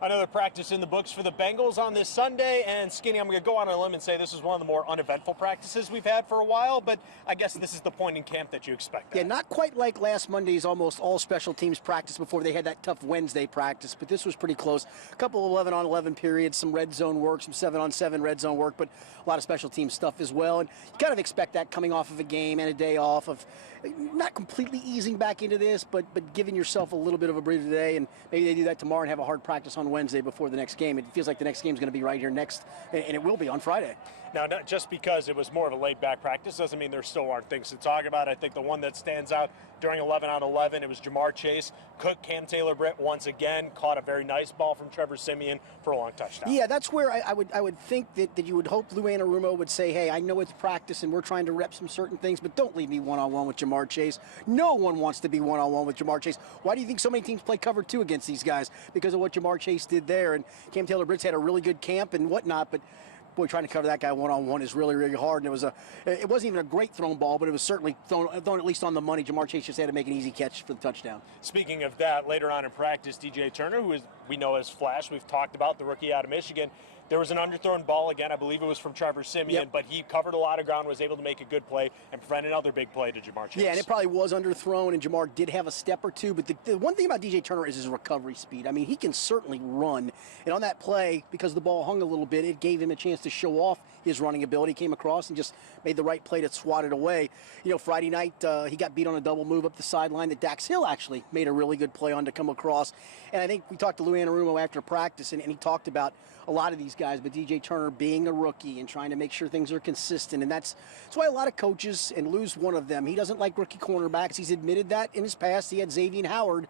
Another practice in the books for the Bengals on this Sunday, and Skinny, I'm going to go on a limb and say this is one of the more uneventful practices we've had for a while, but I guess this is the point in camp that you expect that. Yeah, not quite like last Monday's almost all special teams practice before they had that tough Wednesday practice, but this was pretty close. A couple of 11-on-11 periods, some red zone work, some 7-on-7 red zone work, but a lot of special team stuff as well, and you kind of expect that coming off of a game and a day off of not completely easing back into this, but giving yourself a little bit of a breather today, and maybe they do that tomorrow and have a hard practice on Wednesday before the next game. It feels like the next game is going to be right here next, and it will be on Friday. Now, not just because it was more of a laid-back practice doesn't mean there still aren't things to talk about. I think the one that stands out during 11-on-11, it was Jamar Chase. Cook, Cam Taylor-Britt once again caught a very nice ball from Trevor Siemian for a long touchdown. Yeah, that's where I would think that you would hope Lou Anarumo would say, hey, I know it's practice and we're trying to rep some certain things, but don't leave me one-on-one with Jamar Chase. No one wants to be one-on-one with Jamar Chase. Why do you think so many teams play cover 2 against these guys? Because of what Jamar Chase did there. And Cam Taylor-Britt's had a really good camp and whatnot, but boy, trying to cover that guy one-on-one is really, really hard. And it wasn't even a great thrown ball, but it was certainly thrown at least on the money. Jamar Chase just had to make an easy catch for the touchdown. Speaking of that, later on in practice, DJ Turner, who we know as Flash, we've talked about, the rookie out of Michigan, there was an underthrown ball again. I believe it was from Trevor Siemian, yep. But he covered a lot of ground, was able to make a good play, and prevent another big play to Jamar Chase. Yeah, and it probably was underthrown, and Jamar did have a step or two, but the one thing about DJ Turner is his recovery speed. I mean, he can certainly run, and on that play, because the ball hung a little bit, it gave him a chance to show off his running ability, came across and just made the right play to swat it away. You know, Friday night, he got beat on a double move up the sideline that Dax Hill actually made a really good play on to come across. And I think we talked to Lou Anarumo after practice, and he talked about a lot of these guys, but DJ Turner being a rookie and trying to make sure things are consistent. And that's why a lot of coaches, and Lou's one of them, he doesn't like rookie cornerbacks. He's admitted that in his past. He had Xavier Howard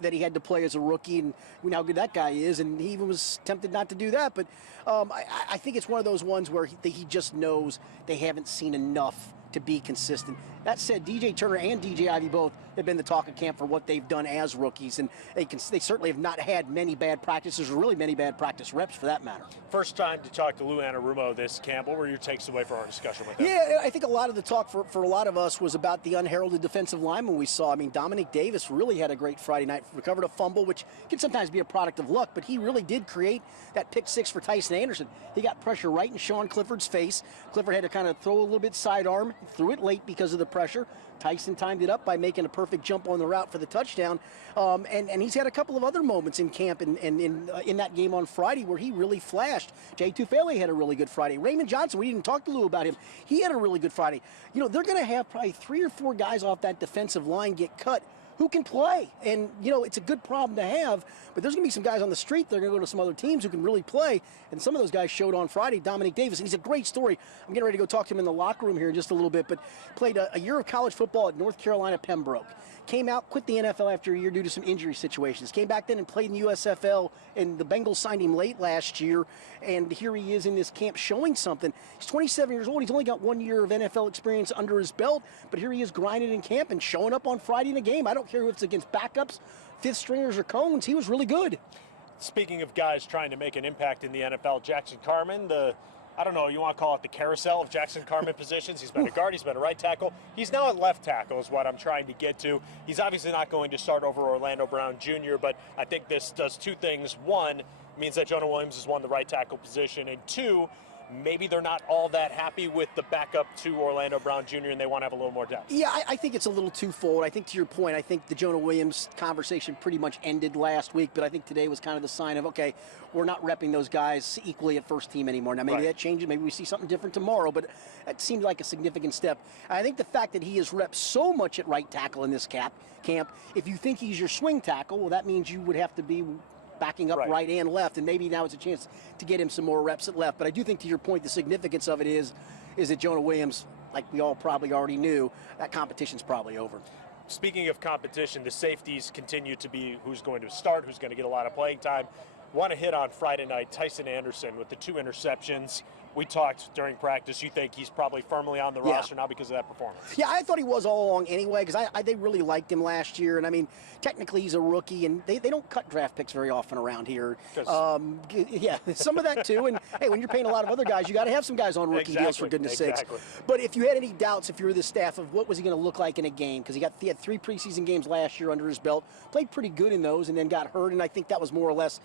that he had to play as a rookie, and we know how good that guy is, and he even was tempted not to do that. But I think it's one of those ones where he just knows they haven't seen enough to be consistent. That said, DJ Turner and DJ Ivey both have been the talk of camp for what they've done as rookies, and they certainly have not had many bad practices, or really many bad practice reps for that matter. First time to talk to Lou Anarumo this camp. What were your takes away from our discussion with him? Yeah, I think a lot of the talk for a lot of us was about the unheralded defensive lineman we saw. I mean, Dominic Davis really had a great Friday night, recovered a fumble, which can sometimes be a product of luck, but he really did create that pick 6 for Tyson Anderson. He got pressure right in Sean Clifford's face. Clifford had to kind of throw a little bit sidearm, threw it late because of the pressure. Tyson timed it up by making a perfect jump on the route for the touchdown. And he's had a couple of other moments in camp and in that game on Friday where he really flashed. Jay Tufele had a really good Friday. Raymond Johnson, we didn't talk to Lou about him. He had a really good Friday. You know, they're going to have probably 3 or 4 guys off that defensive line get cut who can play. And, you know, it's a good problem to have, but there's going to be some guys on the street that are going to go to some other teams who can really play, and some of those guys showed on Friday. Dominic Davis, and he's a great story. I'm getting ready to go talk to him in the locker room here in just a little bit, but played a year of college football at North Carolina Pembroke. Came out, quit the NFL after a year due to some injury situations. Came back then and played in the USFL, and the Bengals signed him late last year, and here he is in this camp showing something. He's 27 years old. He's only got 1 year of NFL experience under his belt, but here he is grinding in camp and showing up on Friday in a game. I don't care if it's against backups, fifth stringers, or cones. He was really good. Speaking of guys trying to make an impact in the NFL, Jackson Carman, I don't know, you want to call it the carousel of Jackson Carman positions. He's been a guard, he's been a right tackle. He's now at left tackle is what I'm trying to get to. He's obviously not going to start over Orlando Brown Jr., but I think this does 2 things. 1, means that Jonah Williams has won the right tackle position, and 2, maybe they're not all that happy with the backup to Orlando Brown Jr. and they want to have a little more depth. Yeah, I think it's a little twofold. I think to your point, I think the Jonah Williams conversation pretty much ended last week, but I think today was kind of the sign of, okay, we're not repping those guys equally at first team anymore. Now, maybe that changes. Maybe we see something different tomorrow, but it seemed like a significant step. I think the fact that he has repped so much at right tackle in this camp, if you think he's your swing tackle, well, that means you would have to be backing up right and left, and maybe now it's a chance to get him some more reps at left. But I do think, to your point, the significance of it is that Jonah Williams, like we all probably already knew, that competition's probably over. Speaking of competition, the safeties continue to be who's going to start, who's going to get a lot of playing time. Want to hit on Friday night, Tyson Anderson with the 2 interceptions. we talked during practice. You think he's probably firmly on the roster now because of that performance? Yeah, I thought he was all along anyway because they really liked him last year. And, I mean, technically he's a rookie, and they don't cut draft picks very often around here. Yeah, some of that too. And, hey, when you're paying a lot of other guys, you got to have some guys on rookie deals, for goodness sakes. But if you had any doubts, if you were the staff, of what was he going to look like in a game, because he had 3 preseason games last year under his belt, played pretty good in those, and then got hurt. And I think that was more or less,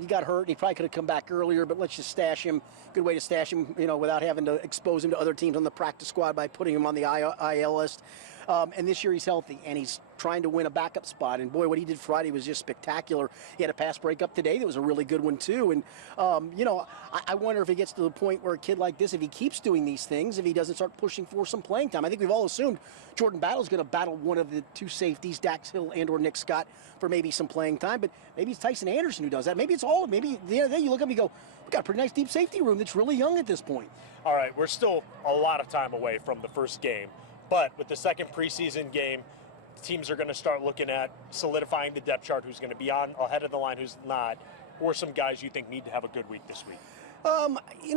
he got hurt, and he probably could have come back earlier, but let's just stash him. Good way to stash him, without having to expose him to other teams on the practice squad by putting him on the IL list. And this year he's healthy, and he's trying to win a backup spot. And boy, what he did Friday was just spectacular. He had a pass breakup today that was a really good one too. And I wonder if it gets to the point where a kid like this, if he keeps doing these things, if he doesn't start pushing for some playing time. I think we've all assumed Jordan Battle's going to battle one of the 2 safeties, Dax Hill and or Nick Scott, for maybe some playing time. But maybe it's Tyson Anderson who does that. Maybe it's all. Maybe the other day you look up and you go, we've got a pretty nice deep safety room that's really young at this point. All right, we're still a lot of time away from the first game. But with the second preseason game, teams are going to start looking at solidifying the depth chart, who's going to be on ahead of the line, who's not, or some guys you think need to have a good week this week.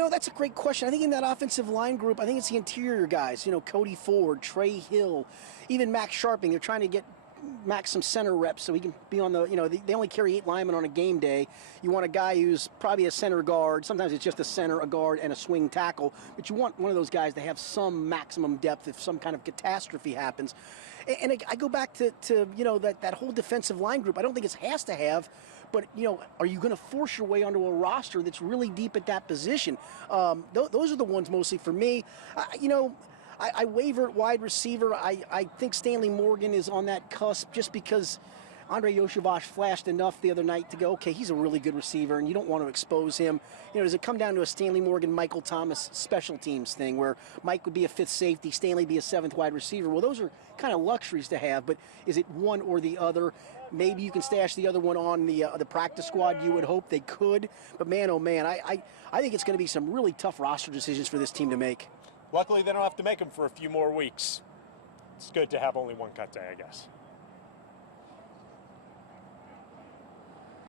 That's a great question. I think in that offensive line group, I think it's the interior guys, Cody Ford, Trey Hill, even Max Sharping. They're trying to get Max some center reps so he can be on the, they only carry 8 linemen on a game day. You want a guy who's probably a center guard. Sometimes it's just a center, a guard, and a swing tackle. But you want one of those guys to have some maximum depth if some kind of catastrophe happens. And I go back to that whole defensive line group. I don't think it has to have, but, are you going to force your way onto a roster that's really deep at that position? Those are the ones mostly for me. I waver at wide receiver. I think Stanley Morgan is on that cusp just because Andre Yoshavash flashed enough the other night to go, okay, he's a really good receiver, and you don't want to expose him. Does it come down to a Stanley Morgan, Michael Thomas special teams thing where Mike would be a 5th safety, Stanley be a 7th wide receiver? Well, those are kind of luxuries to have, but is it one or the other? Maybe you can stash the other one on the practice squad. You would hope they could. But, man, oh, man, I think it's going to be some really tough roster decisions for this team to make. Luckily, they don't have to make them for a few more weeks. It's good to have only one cut day, I guess.